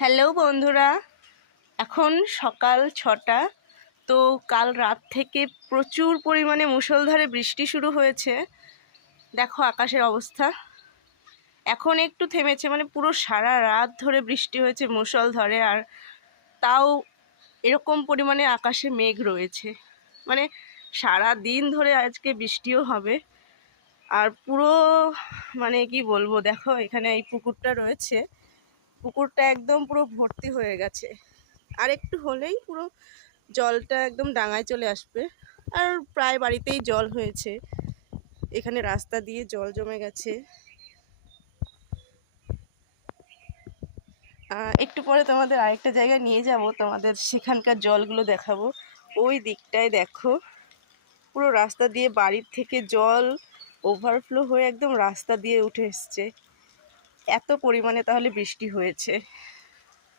Hello বন্ধুরা, এখন সকাল ছটা, তো কাল রাত থেকে প্রচুর পরিমাণে মুষলধারে বৃষ্টি শুরু হয়েছে। দেখো আকাশের অবস্থা। এখন একটু থেমেছে মানে পুরো সারা রাত ধরে বৃষ্টি হয়েছে মুষলধারে, আর তাও এরকম পরিমাণে আকাশে মেঘ রয়েছে। মানে সারা দিন ধরে আজকে বৃষ্টিও হবে। আর পুরো মানে কি বলব, দেখো এখানে এই পুকুরটা রয়েছে। পুকুরটা একদম পুরো ভর্তি হয়ে গেছে। আর একটু হলেই পুরো জলটা একদম ডাঙায় চলে আসবে। আর প্রায় বাড়িতেই জল হয়েছে। এখানে রাস্তা দিয়ে জল জমে গেছে। একটু পরে তোমাদের আরেকটা জায়গায় নিয়ে যাব। তোমাদের সেখানকার জলগুলো দেখাবো। ওই দিকটায় দেখো। পুরো রাস্তা দিয়ে বাড়ির থেকে জল ওভারফ্লো হয়ে একদম রাস্তা দিয়ে উঠে এসছে। এত পরিমাণে তাহলে বৃষ্টি হয়েছে।